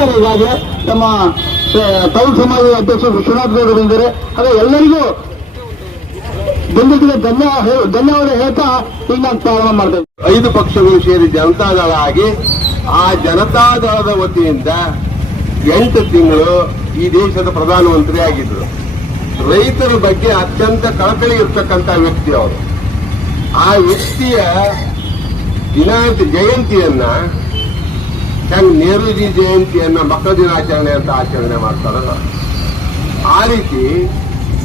ಬಂದಿದ್ದಾರೆ. ಈಗಾಗಲೇ ನಮ್ಮ ತೌಲ್ ಸಮಾಜದ ಅಧ್ಯಕ್ಷ ವಿಶ್ವನಾಥ್ ಗೌಡರು ಬಂದಿದ್ದಾರೆ. ಹಾಗೆ ಎಲ್ಲರಿಗೂ ಬಂದಿದ್ದಕ್ಕೆ ಧನ್ಯವಾದ ಹೇಳ್ತಾ ಈಗ ನಾನು ಪ್ರಾರಂಭ ಮಾಡ್ತೇವೆ. 5 ಪಕ್ಷಗಳು ಸೇರಿ ಜನತಾದಳ ಆಗಿ ಆ ಜನತಾದಳದ ವತಿಯಿಂದ 8 ತಿಂಗಳು ಈ ದೇಶದ ಪ್ರಧಾನಮಂತ್ರಿ ಆಗಿದ್ರು. ರೈತರ ಬಗ್ಗೆ ಅತ್ಯಂತ ಕಳಕಳಿ ಇರ್ತಕ್ಕಂಥ ವ್ಯಕ್ತಿ ಅವರು. ಆ ವ್ಯಕ್ತಿಯ ಜಯಂತಿಯನ್ನ ಹೆಂಗ್ ನೆಹರೂಜಿ ಜಯಂತಿಯನ್ನ ಮಕ್ಕಳ ದಿನಾಚರಣೆ ಅಂತ ಆಚರಣೆ ಮಾಡ್ತಾರಲ್ಲ, ಆ ರೀತಿ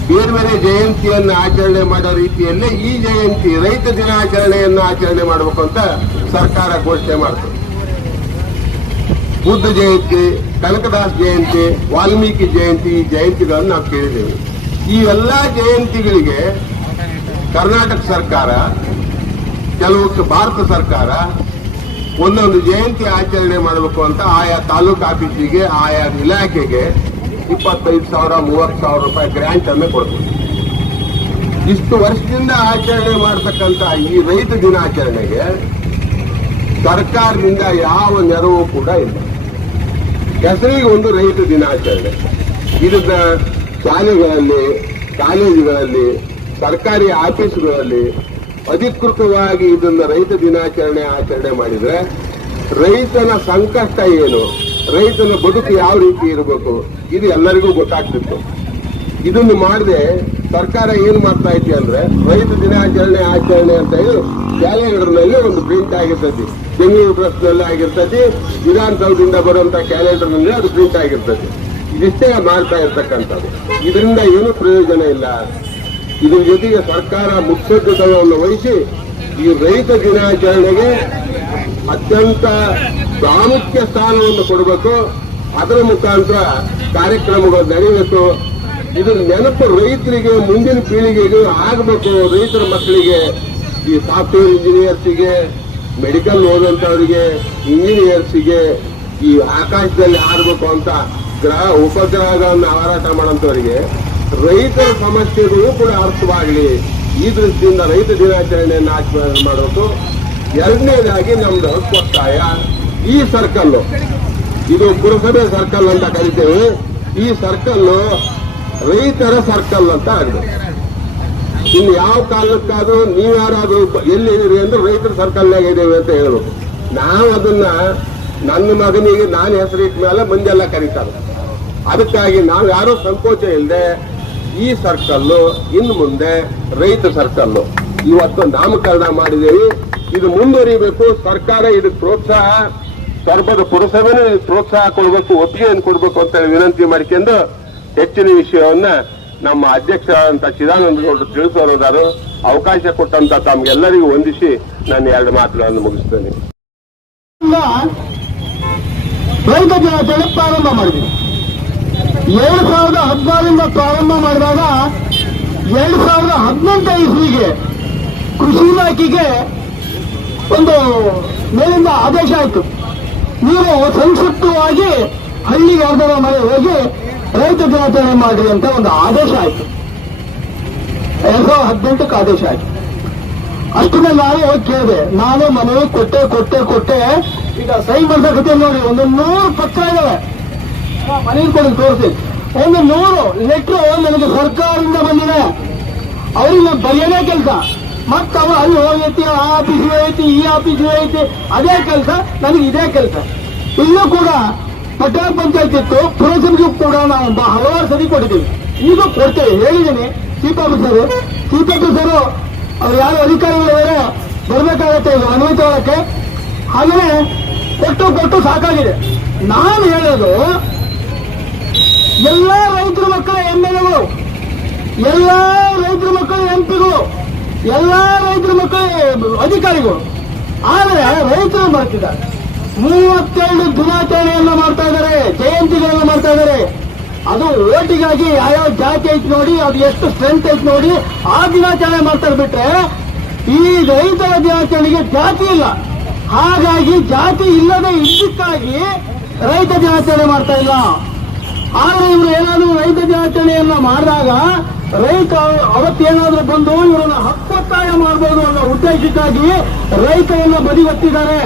ಬೇರೆ ಬೇರೆ ಜಯಂತಿಯನ್ನ ಆಚರಣೆ ಮಾಡೋ ರೀತಿಯಲ್ಲೇ ಈ ಜಯಂತಿ ರೈತ ದಿನಾಚರಣೆಯನ್ನು ಆಚರಣೆ ಮಾಡಬೇಕು ಅಂತ ಸರ್ಕಾರ ಘೋಷಣೆ ಮಾಡ್ತದೆ. ಬುದ್ಧ ಜಯಂತಿ, ಕನಕದಾಸ್ ಜಯಂತಿ, ವಾಲ್ಮೀಕಿ ಜಯಂತಿ, ಈ ಜಯಂತಿಗಳನ್ನು ನಾವು ಕೇಳಿದ್ದೇವೆ. ಈ ಎಲ್ಲಾ ಜಯಂತಿಗಳಿಗೆ ಕರ್ನಾಟಕ ಸರ್ಕಾರ, ಕೆಲವು ಭಾರತ ಸರ್ಕಾರ ಒಂದೊಂದು ಜಯಂತಿ ಆಚರಣೆ ಮಾಡಬೇಕು ಅಂತ ಆಯಾ ತಾಲೂಕು ಆಫೀಸಿಗೆ, ಆಯಾ ಇಲಾಖೆಗೆ 25,000 30,000 ರೂಪಾಯಿ ಗ್ರಾಂಟ್ ಅನ್ನು ಕೊಡ್ತೀವಿ. ಇಷ್ಟು ವರ್ಷದಿಂದ ಆಚರಣೆ ಮಾಡತಕ್ಕಂಥ ಈ ರೈತ ದಿನಾಚರಣೆಗೆ ಸರ್ಕಾರದಿಂದ ಯಾವ ನೆರವು ಕೂಡ ಇಲ್ಲ. ಹೆಸರಿಗೆ ಒಂದು ರೈತ ದಿನಾಚರಣೆ. ಇದನ್ನ ಶಾಲೆಗಳಲ್ಲಿ, ಕಾಲೇಜುಗಳಲ್ಲಿ, ಸರ್ಕಾರಿ ಆಫೀಸುಗಳಲ್ಲಿ ಅಧಿಕೃತವಾಗಿ ಇದನ್ನ ರೈತ ದಿನಾಚರಣೆ ಆಚರಣೆ ಮಾಡಿದ್ರೆ ರೈತನ ಸಂಕಷ್ಟ ಏನು, ರೈತನ ಬದುಕು ಯಾವ ರೀತಿ ಇರಬೇಕು, ಇದು ಎಲ್ಲರಿಗೂ ಗೊತ್ತಾಗ್ತಿತ್ತು. ಇದನ್ನು ಮಾಡದೆ ಸರ್ಕಾರ ಏನ್ ಮಾಡ್ತಾ ಐತಿ ಅಂದ್ರೆ ರೈತ ದಿನಾಚರಣೆ ಆಚರಣೆ ಅಂತ ಹೇಳಿ ಕ್ಯಾಲೆಂಡರ್ನಲ್ಲಿ ಒಂದು ಪ್ರಿಂಟ್ ಆಗಿರ್ತತಿ, ಬೆಂಗಳೂರು ಪ್ರೆಸ್ನಲ್ಲಿ ಆಗಿರ್ತತಿ, ವಿಧಾನಸೌಧದಿಂದ ಬರುವಂತ ಕ್ಯಾಲೆಂಡರ್ನಲ್ಲಿ ಅದು ಪ್ರಿಂಟ್ ಆಗಿರ್ತತಿ. ಇದಿಷ್ಟೇ ಮಾಡ್ತಾ ಇರ್ತಕ್ಕಂಥದ್ದು. ಇದರಿಂದ ಏನು ಪ್ರಯೋಜನ ಇಲ್ಲ. ಇದ್ರ ಜೊತೆಗೆ ಸರ್ಕಾರ ಮುಖ್ಯೋದ್ಯತವನ್ನು ವಹಿಸಿ ಈ ರೈತ ದಿನಾಚರಣೆಗೆ ಅತ್ಯಂತ ಪ್ರಾಮುಖ್ಯ ಸ್ಥಾನವನ್ನು ಕೊಡಬೇಕು. ಅದರ ಮುಖಾಂತರ ಕಾರ್ಯಕ್ರಮಗಳು ನಡೆಯಬೇಕು. ಇದು ನೆನಪು ರೈತರಿಗೆ, ಮುಂದಿನ ಪೀಳಿಗೆಗೆ ಆಗಬೇಕು. ರೈತರ ಮಕ್ಕಳಿಗೆ, ಈ ಸಾಫ್ಟ್ವೇರ್ ಇಂಜಿನಿಯರ್ಸಿಗೆ, ಮೆಡಿಕಲ್ ಓದುವಂತವರಿಗೆ, ಇಂಜಿನಿಯರ್ಸಿಗೆ, ಈ ಆಕಾಶದಲ್ಲಿ ಆಡಬೇಕು ಅಂತ ಉಪಗ್ರಹಗಳನ್ನು ಹಾರಾಟ ಮಾಡೋಂಥವರಿಗೆ ರೈತರ ಸಮಸ್ಯೆಗಳು ಕೂಡ ಅರ್ಥವಾಗಲಿ, ಈ ದೃಷ್ಟಿಯಿಂದ ರೈತ ದಿನಾಚರಣೆಯನ್ನು ಆಚರಣೆ ಮಾಡಬೇಕು. ಎರಡನೇದಾಗಿ ನಮ್ದು ಒತ್ತಾಯ, ಈ ಸರ್ಕಲ್, ಇದು ಪುರಸಭೆ ಸರ್ಕಲ್ ಅಂತ ಕರಿತೇವೆ, ಈ ಸರ್ಕಲ್ ರೈತರ ಸರ್ಕಲ್ ಅಂತ ಆಗಬೇಕು. ಇನ್ನು ಯಾವ ಕಾಲಕ್ಕಾದ್ರೂ ನೀವ್ಯಾರಾದ್ರೂ ಎಲ್ಲಿದ್ದೀರಿ ಅಂದ್ರೆ ರೈತರ ಸರ್ಕಲ್ನಾಗ ಇದ್ದೇವೆ ಅಂತ ಹೇಳಬೇಕು. ನಾವು ಅದನ್ನ ನನ್ನ ಮಗನಿಗೆ ನಾನು ಹೆಸರಿಟ್ಟ ಮೇಲೆ ಮಂದೆಲ್ಲ ಕರೀತಾರೆ. ಅದಕ್ಕಾಗಿ ನಾವು ಯಾರೂ ಸಂಕೋಚ ಇಲ್ಲದೆ ಈ ಸರ್ಕಲ್ಲು ಇನ್ನು ಮುಂದೆ ರೈತ ಸರ್ಕಲ್ಲು ಇವತ್ತು ನಾಮಕರಣ ಮಾಡಿದ್ದೇವೆ. ಇದು ಮುಂದುವರಿಬೇಕು. ಸರ್ಕಾರ ಇದಕ್ಕೆ ಪ್ರೋತ್ಸಾಹ, ಸರ್ಬದ ಪುರಸಭೆನೇ ಪ್ರೋತ್ಸಾಹ ಕೊಡಬೇಕು, ಒಪ್ಪಿಗೆಯನ್ನು ಕೊಡಬೇಕು ಅಂತ ವಿನಂತಿ ಮಾಡಿಕೊಂಡು ಹೆಚ್ಚಿನ ವಿಷಯವನ್ನ ನಮ್ಮ ಅಧ್ಯಕ್ಷರಾದಂತಹ ಚಿದಾನಂದ ಗೌಡರು ತಿಳಿಸೋದಾರು ಅವಕಾಶ ಕೊಟ್ಟಂತ ತಮ್ಗೆಲ್ಲರಿಗೂ ವಂದಿಸಿ ನಾನು 2 ಮಾತುಗಳನ್ನು ಮುಗಿಸ್ತೇನೆ. ರೈತ ದಿನಾಚರಣೆ ಪ್ರಾರಂಭ ಮಾಡಿದ್ವಿ. 2016ರಿಂದ ಪ್ರಾರಂಭ ಮಾಡಿದಾಗ 2018 ಇಸ್ವಿಗೆ ಕೃಷಿ ಇಲಾಖೆಗೆ ಒಂದು ಮೇಲಿಂದ ಆದೇಶ ಆಯಿತು, ನೀವು ಸಂಕ್ಷಿಪ್ತವಾಗಿ ಹಳ್ಳಿಗೆ ಅರ್ಧದ ಮನೆ ಹೋಗಿ ರೈತ ದಿನಾಚರಣೆ ಮಾಡಿ ಅಂತ ಒಂದು ಆದೇಶ ಆಯಿತು. 2018ಕ್ಕೆ ಆದೇಶ ಆಯಿತು. ಅಷ್ಟನ್ನ ನಾನು ಹೋಗಿ ಕೇಳಿದೆ. ನಾನು ಮನೆಗೆ ಕೊಟ್ಟೆ ಈಗ ಸಹಿ ಮಾಡ್ಸಕತ್ತೆ ನೋಡಿ. 100 ಪತ್ರ ಇದಾವೆ, ಮನೆಗೆ ಕೊಡಿ ತೋರಿಸ್ತೀನಿ. 100 ಲೆಟ್ರು ನನಗೆ ಸರ್ಕಾರದಿಂದ ಬಂದಿದೆ. ಅವ್ರಿಗೆ ಬರೆಯೋದೇ ಕೆಲಸ. ಮತ್ತೆ ಅವರು ಅಲ್ಲಿ ಹೋಗೈತಿ, ಆ ಆಫೀಸ್ಗೆ ಹೋಗೈತಿ, ಈ ಆಫೀಸ್ಗೆ ಹೋಗೈತಿ, ಅದೇ ಕೆಲಸ. ನನಗೆ ಇದೇ ಕೆಲಸ. ಇಲ್ಲೂ ಕೂಡ ಪಟ್ಟಣ ಪಂಚಾಯತ್ ಇತ್ತು, ಪುರಸಭೆಗೂ ಕೂಡ ನಾವು ಹಲವಾರು ಸರಿ ಕೊಟ್ಟಿದ್ದೀವಿ. ಈಗ ಕೊಡ್ತೇವೆ, ಹೇಳಿದ್ದೀನಿ. ಚೀಫ್ ಆಫೀಸರು ಅವ್ರು ಯಾರು ಅಧಿಕಾರಿಗಳಿದ್ದಾರೆ ಬರಬೇಕಾಗತ್ತೆ ಇದು ಅನ್ವಯಿತಕ್ಕೆ. ಹಾಗೆಯೇ ಕೊಟ್ಟು ಸಾಕಾಗಿದೆ. ನಾನು ಹೇಳೋದು, ಎಲ್ಲ ರೈತರ ಮಕ್ಕಳ MLAಗಳು, ಎಲ್ಲ ರೈತರ ಮಕ್ಕಳ MP ಗಳು, ಎಲ್ಲ ರೈತರ ಮಕ್ಕಳ ಅಧಿಕಾರಿಗಳು. ಆದರೆ ರೈತರು ಮಾಡ್ತಿದ್ದಾರೆ 32 ದಿನಾಚರಣೆಯನ್ನು ಮಾಡ್ತಾ ಇದ್ದಾರೆ, ಜಯಂತಿಗಳನ್ನು ಮಾಡ್ತಾ ಇದ್ದಾರೆ. ಅದು ಓಟಿಗಾಗಿ ಯಾವ್ಯಾವ ಜಾತಿ ಐತಿ ನೋಡಿ, ಅದು ಎಷ್ಟು ಸ್ಟ್ರೆಂತ್ ಐತಿ ನೋಡಿ ಆ ದಿನಾಚರಣೆ ಮಾಡ್ತಾರೆ. ಬಿಟ್ರೆ ಈ ರೈತರ ದಿನಾಚರಣೆಗೆ ಜಾತಿ ಇಲ್ಲ. ಹಾಗಾಗಿ ಜಾತಿ ಇಲ್ಲದೆ ಇದ್ದಕ್ಕಾಗಿ ರೈತ ದಿನಾಚರಣೆ ಮಾಡ್ತಾ ಇಲ್ಲ. ಆದರೆ ಇವರು ಏನಾದರೂ ರೈತ ದಿನಾಚರಣೆಯನ್ನ ಮಾಡಿದಾಗ ರೈತ ಅವತ್ತೇನಾದ್ರೂ ಬಂದು ಇವರನ್ನ ಹಕ್ಕೊತ್ತಾಯ ಮಾಡಬಹುದು ಅನ್ನೋ ಉದ್ದೇಶಕ್ಕಾಗಿ ರೈತರನ್ನ ಬದಿಗೊತ್ತಿದ್ದಾರೆ.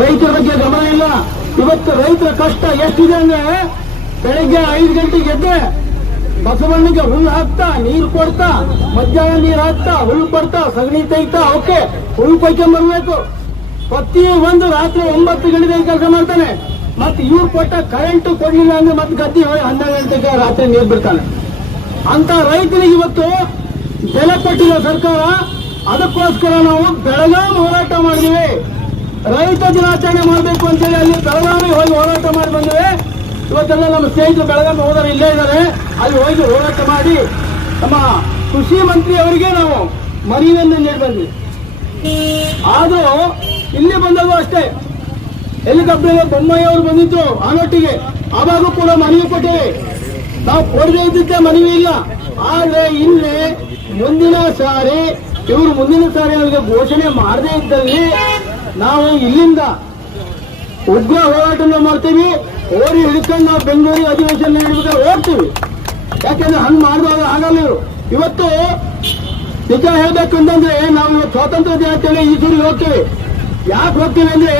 ರೈತರ ಬಗ್ಗೆ ಗಮನ ಇಲ್ಲ. ಇವತ್ತು ರೈತರ ಕಷ್ಟ ಎಷ್ಟಿದೆ ಅಂದ್ರೆ ಬೆಳಗ್ಗೆ 5 ಗಂಟೆಗೆ ಎದ್ದೆ ಬಸವಣ್ಣಿಗೆ ಹುಲ್ಲು ಹಾಕ್ತಾ ನೀರು ಕೊಡ್ತಾ ಮಧ್ಯಾಹ್ನ ನೀರು ಹಾಕ್ತಾ ಹುಲ್ಲು ಕೊಡ್ತಾ ಸಗಣಿ ತೆಗಿತಾ ಓಕೆ ಹುಲ್ಲು ಬರ್ಬೇಕು. ಪ್ರತಿ ಒಂದು ರಾತ್ರಿ 9 ಗಂಟೆಗೆ ಕೆಲಸ ಮಾಡ್ತಾನೆ. ಮತ್ತೆ ಇವ್ರು ಕೊಟ್ಟ ಕರೆಂಟ್ ಕೊಡ್ಲಿಲ್ಲ ಅಂದ್ರೆ ಮತ್ತೆ ಗದ್ದೆ ಹೋಗಿ 12 ಗಂಟೆಗೆ ರಾತ್ರಿ ನೀರು ಬಿಡ್ತಾನೆ. ಅಂತ ರೈತರಿಗೆ ಇವತ್ತು ಬೆಲೆ ಕೊಟ್ಟಿಲ್ಲ ಸರ್ಕಾರ. ಅದಕ್ಕೋಸ್ಕರ ನಾವು ಬೆಳಗಾವಿ ಹೋರಾಟ ಮಾಡಿದ್ವಿ. ರೈತ ದಿನಾಚರಣೆ ಮಾಡಬೇಕು ಅಂತೇಳಿ ಅಲ್ಲಿ ಬೆಳಗಾವಿ ಹೋಗಿ ಹೋರಾಟ ಮಾಡಿ ಬಂದಿವೆ. ಇವತ್ತೆಲ್ಲ ನಮ್ಮ ಸ್ನೇಹಿತರು ಬೆಳಗಾವಿ ಹೋದರೆ ಇಲ್ಲೇ ಇದ್ದಾರೆ. ಅಲ್ಲಿ ಹೋಗಿ ಹೋರಾಟ ಮಾಡಿ ನಮ್ಮ ಕೃಷಿ ಮಂತ್ರಿ ಅವರಿಗೆ ನಾವು ಮನವಿಯನ್ನು ನೀಡಿ ಬಂದ್ವಿ. ಆದ್ರೂ ಇಲ್ಲಿ ಬಂದಾಗ ಅಷ್ಟೇ ಹೆಲಿಕಾಪ್ಟರ್ ಬೊಮ್ಮಾಯಿ ಅವರು ಬಂದಿದ್ರು ಆನೊಟ್ಟಿಗೆ, ಆವಾಗೂ ಕೂಡ ಮನವಿ ಕೊಟ್ಟೇವೆ. ನಾವು ಕೊಡದೇ ಇದ್ದಿದ್ದೆ ಮನವಿ ಇಲ್ಲ. ಆದ್ರೆ ಇಲ್ಲಿ ಮುಂದಿನ ಸಾರಿ ಅವರಿಗೆ ಘೋಷಣೆ ಮಾಡದೇ ಇದ್ದಲ್ಲಿ ನಾವು ಇಲ್ಲಿಂದ ಉಗ್ರ ಹೋರಾಟ ಮಾಡ್ತೀವಿ. ಹೋರಿ ಹಿಡ್ಕೊಂಡು ನಾವು ಬೆಂಗಳೂರಿಗೆ ಅಧಿವೇಶನ ನೀಡಬೇಕಾದ್ರೆ ಹೋಗ್ತೀವಿ. ಯಾಕೆಂದ್ರೆ ಹಂಗ್ ಮಾಡಿದಾಗ ಆಗಲ್ಲ. ಇವತ್ತು ನಿಜ ಹೇಳ್ಬೇಕು ಅಂತಂದ್ರೆ ನಾವು ಇವತ್ತು ಸ್ವಾತಂತ್ರ್ಯ ದಿನಾಚರಣೆ ಈಸೂರಿಗೆ ಹೋಗ್ತೀವಿ. ಯಾಕೆ ಹೋಗ್ತೀವಿ ಅಂದ್ರೆ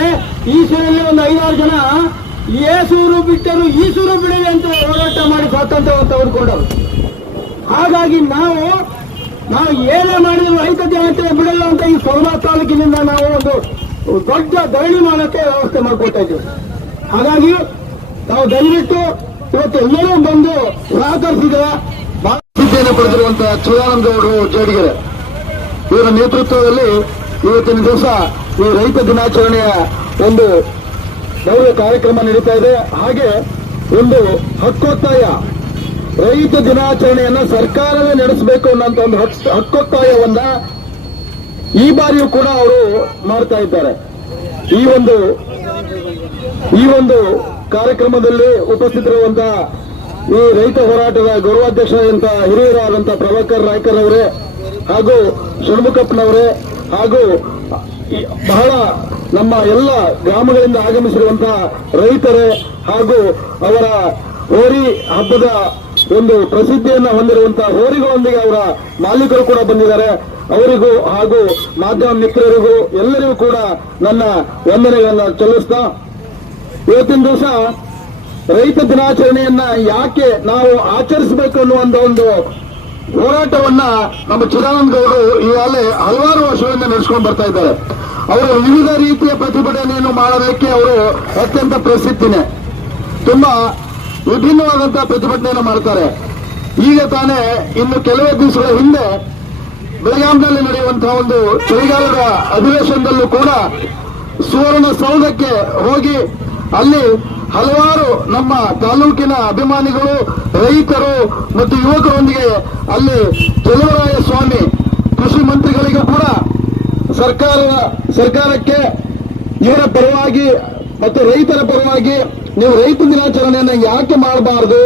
ಈಸೂರಲ್ಲಿ ಒಂದು 5-6 ಜನ ಏಸೂರು ಬಿಟ್ಟರು ಈಸೂರು ಬಿಡಲಿ ಅಂತ ಹೋರಾಟ ಮಾಡಿ ಸ್ವಾತಂತ್ರ್ಯವನ್ನು ತೆಗೆದುಕೊಂಡರು. ಹಾಗಾಗಿ ನಾವು ಏನೇ ಮಾಡಿದ್ರು ರೈತ ದಿನಾಚರಣೆ ಬಿಡಲ್ಲ ಅಂತ ಈ ಸೋಮನಾಥ್ ತಾಲೂಕಿನಿಂದ ನಾವು ಒಂದು ದೊಡ್ಡ ಧರಣಿ ಮಾಡೋಕ್ಕೆ ವ್ಯವಸ್ಥೆ ಮಾಡಿಕೊಡ್ತಾ ಇದ್ದೀವಿ. ಹಾಗಾಗಿ ನಾವು ದಯವಿಟ್ಟು ಇವತ್ತು ಎಲ್ಲರೂ ಬಂದು ಸಹಕರಿಸಿದ ಸುದ್ದಿಯನ್ನು ಪಡೆದಿರುವಂತಹ ಚಿದಾನಂದ ಅವರು ಜೋಡಿಗೆರೆ ಇವರ ನೇತೃತ್ವದಲ್ಲಿ ಇವತ್ತಿನ ದಿವಸ ಈ ರೈತ ದಿನಾಚರಣೆಯ ಒಂದು ಭವ್ಯ ಕಾರ್ಯಕ್ರಮ ನಡೀತಾ ಇದೆ. ಹಾಗೆ ಒಂದು ಹಕ್ಕೊತ್ತಾಯ ರೈತ ದಿನಾಚರಣೆಯನ್ನ ಸರ್ಕಾರವೇ ನಡೆಸಬೇಕು ಅನ್ನೋಂಥ ಒಂದು ಹಕ್ಕೊತ್ತಾಯವನ್ನ ಈ ಬಾರಿಯೂ ಕೂಡ ಅವರು ಮಾಡ್ತಾ ಇದ್ದಾರೆ. ಈ ಒಂದು ಕಾರ್ಯಕ್ರಮದಲ್ಲಿ ಉಪಸ್ಥಿತರಿರುವಂತಹ ಈ ರೈತ ಹೋರಾಟದ ಗೌರವಾಧ್ಯಕ್ಷರಾದಂತಹ ಹಿರಿಯರಾದಂತಹ ಪ್ರಭಾಕರ್ ರಾಯ್ಕರ್ ಅವರೇ ಹಾಗೂ ಷಣ್ಮುಖಪ್ಪನವರೇ ಹಾಗೂ ಬಹಳ ನಮ್ಮ ಎಲ್ಲ ಗ್ರಾಮಗಳಿಂದ ಆಗಮಿಸಿರುವಂತಹ ರೈತರೇ ಹಾಗೂ ಅವರ ಹೋರಿ ಹಬ್ಬದ ಒಂದು ಪ್ರಸಿದ್ಧಿಯನ್ನು ಹೊಂದಿರುವಂತಹ ಹೋರಿಗಳೊಂದಿಗೆ ಅವರ ಮಾಲೀಕರು ಕೂಡ ಬಂದಿದ್ದಾರೆ. ಅವರಿಗೂ ಹಾಗೂ ಮಾಧ್ಯಮ ಮಿತ್ರರಿಗೂ ಎಲ್ಲರಿಗೂ ಕೂಡ ನನ್ನ ವಂದನೆಗಳನ್ನು ಸಲ್ಲಿಸ್ತಾ ಇವತ್ತಿನ ದಿವಸ ರೈತ ದಿನಾಚರಣೆಯನ್ನ ಯಾಕೆ ನಾವು ಆಚರಿಸಬೇಕು ಅನ್ನುವಂತ ಒಂದು ಹೋರಾಟವನ್ನ ನಮ್ಮ ಚಿದಾನಂದ ಗೌಡರು ಈಗಾಗಲೇ ಹಲವಾರು ವರ್ಷಗಳಿಂದ ನಡೆಸ್ಕೊಂಡು ಬರ್ತಾ ಇದ್ದಾರೆ. ಅವರು ವಿವಿಧ ರೀತಿಯ ಪ್ರತಿಭಟನೆಯನ್ನು ಮಾಡೋದಕ್ಕೆ ಅವರು ಅತ್ಯಂತ ಪ್ರಸಿದ್ಧಿನೇ, ತುಂಬಾ ವಿಭಿನ್ನವಾದಂತಹ ಪ್ರತಿಭಟನೆಯನ್ನು ಮಾಡ್ತಾರೆ. ಈಗ ತಾನೇ ಇನ್ನು ಕೆಲವೇ ದಿವಸಗಳ ಹಿಂದೆ ಬೆಳಗಾವಿನಲ್ಲಿ ನಡೆಯುವಂತಹ ಒಂದು ಚಳಿಗಾಲದ ಅಧಿವೇಶನದಲ್ಲೂ ಕೂಡ ಸುವರ್ಣಸೌಧಕ್ಕೆ ಹೋಗಿ ಅಲ್ಲಿ ಹಲವಾರು ನಮ್ಮ ತಾಲೂಕಿನ ಅಭಿಮಾನಿಗಳು, ರೈತರು ಮತ್ತು ಯುವಕರೊಂದಿಗೆ ಅಲ್ಲಿ ಚೆಲುವರಾಯ ಸ್ವಾಮಿ ಕೃಷಿ ಮಂತ್ರಿಗಳಿಗೂ ಕೂಡ ಸರ್ಕಾರಕ್ಕೆ ಇವರ ಪರವಾಗಿ ಮತ್ತು ರೈತರ ಪರವಾಗಿ ನೀವು ರೈತ ದಿನಾಚರಣೆಯನ್ನ ಯಾಕೆ ಮಾಡಬಾರದು,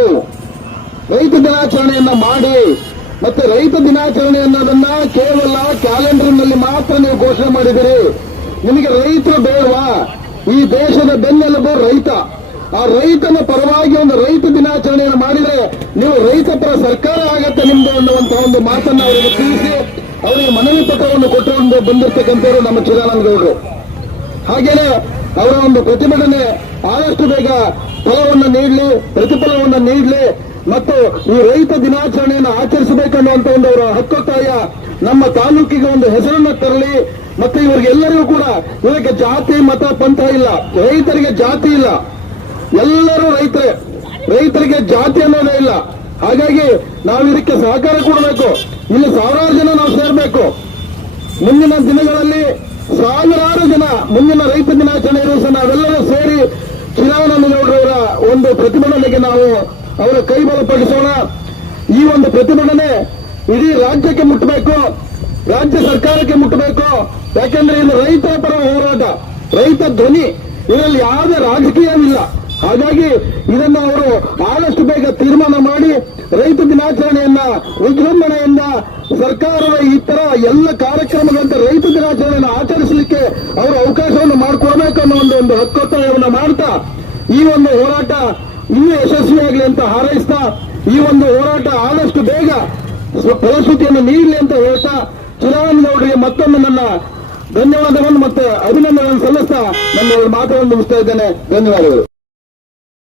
ರೈತ ದಿನಾಚರಣೆಯನ್ನ ಮಾಡಿ, ಮತ್ತೆ ರೈತ ದಿನಾಚರಣೆ ಅನ್ನೋದನ್ನ ಕೇವಲ ಕ್ಯಾಲೆಂಡರ್ನಲ್ಲಿ ಮಾತ್ರ ನೀವು ಘೋಷಣೆ ಮಾಡಿದಿರಿ. ನಿಮಗೆ ರೈತರು ಬೇಡವಾ? ಈ ದೇಶದ ಬೆನ್ನೆಲುಬು ರೈತ. ಆ ರೈತನ ಪರವಾಗಿ ಒಂದು ರೈತ ದಿನಾಚರಣೆಯನ್ನು ಮಾಡಿದ್ರೆ ನೀವು ರೈತ ಪರ ಸರ್ಕಾರ ಆಗತ್ತೆ ನಿಮ್ದು ಅನ್ನುವಂತಹ ಒಂದು ಮಾತನ್ನ ಅವರಿಗೆ ತಿಳಿಸಿ ಅವರಿಗೆ ಮನವಿ ಪತ್ರವನ್ನು ಕೊಟ್ಟುಕೊಂಡು ಬಂದಿರತಕ್ಕಂಥವರು ನಮ್ಮ ಚಿದಾನಂದ ಗೌಡರು. ಹಾಗೇನೆ ಅವರ ಒಂದು ಪ್ರತಿಭಟನೆ ಆದಷ್ಟು ಬೇಗ ಫಲವನ್ನು ನೀಡಲಿ, ಪ್ರತಿಫಲವನ್ನು ನೀಡಲಿ ಮತ್ತು ಈ ರೈತ ದಿನಾಚರಣೆಯನ್ನು ಆಚರಿಸಬೇಕನ್ನುವಂತ ಒಂದು ಅವರ ಹಕ್ಕೊತ್ತಾಯ ನಮ್ಮ ತಾಲೂಕಿಗೆ ಒಂದು ಹೆಸರನ್ನು ತರಲಿ. ಮತ್ತೆ ಇವರಿಗೆಲ್ಲರಿಗೂ ಕೂಡ ಇವರಿಗೆ ಜಾತಿ ಮತ ಪಂಥ ಇಲ್ಲ, ರೈತರಿಗೆ ಜಾತಿ ಇಲ್ಲ, ಎಲ್ಲರೂ ರೈತರಿಗೆ ಜಾತಿ ಅನ್ನೋದೇ ಇಲ್ಲ. ಹಾಗಾಗಿ ನಾವು ಇದಕ್ಕೆ ಸಹಕಾರ ಕೊಡಬೇಕು. ಇಲ್ಲಿ ಸಾವಿರಾರು ಜನ ನಾವು ಸೇರಬೇಕು. ಮುಂದಿನ ದಿನಗಳಲ್ಲಿ ಸಾವಿರಾರು ಜನ ಮುಂದಿನ ರೈತ ದಿನಾಚರಣೆ ಇರುವ ನಾವೆಲ್ಲರೂ ಸೇರಿ ಚಿದಾನಂದ ಗೌಡರವರ ಒಂದು ಪ್ರತಿಭಟನೆಗೆ ನಾವು ಅವರ ಕೈ ಬಲಪಡಿಸೋಣ. ಈ ಒಂದು ಪ್ರತಿಭಟನೆ ಇಡೀ ರಾಜ್ಯಕ್ಕೆ ಮುಟ್ಟಬೇಕು, ರಾಜ್ಯ ಸರ್ಕಾರಕ್ಕೆ ಮುಟ್ಟಬೇಕು. ಯಾಕೆಂದ್ರೆ ಇದು ರೈತರ ಪರ ಹೋರಾಟ, ರೈತ ಧ್ವನಿ, ಇದರಲ್ಲಿ ಯಾವುದೇ ರಾಜಕೀಯವಿಲ್ಲ. ಹಾಗಾಗಿ ಇದನ್ನ ಅವರು ಆದಷ್ಟು ಬೇಗ ತೀರ್ಮಾನ ಮಾಡಿ ರೈತ ದಿನಾಚರಣೆಯನ್ನ ವಿಜೃಂಭಣೆಯಿಂದ ಸರ್ಕಾರದ ಈ ತರ ಎಲ್ಲ ಕಾರ್ಯಕ್ರಮಗಳಂತೆ ರೈತ ದಿನಾಚರಣೆಯನ್ನು ಆಚರಿಸಲಿಕ್ಕೆ ಅವರು ಅವಕಾಶವನ್ನು ಮಾಡಿಕೊಡ್ಬೇಕು ಅನ್ನೋ ಒಂದು ಹಕ್ಕೊತ್ತಾಯವನ್ನು ಮಾಡ್ತಾ ಈ ಒಂದು ಹೋರಾಟ ಇನ್ನೂ ಯಶಸ್ವಿಯಾಗಲಿ ಅಂತ ಹಾರೈಸ್ತಾ ಈ ಒಂದು ಹೋರಾಟ ಆದಷ್ಟು ಬೇಗ ಫಲಶ್ರುತಿಯನ್ನು ನೀಡಲಿ ಅಂತ ಹೇಳ್ತಾ ಚಿದಾನಂದ ಗೌಡರಿಗೆ ಮತ್ತೊಮ್ಮೆ ನನ್ನ ಧನ್ಯವಾದಗಳನ್ನು ಮತ್ತೆ ಅಭಿನಂದನೆಗಳನ್ನು ಸಲ್ಲಿಸ್ತಾ ನನ್ನ ಮಾತುಗಳನ್ನು ಮುಗಿಸ್ತಾ ಇದ್ದೇನೆ. ಧನ್ಯವಾದಗಳು.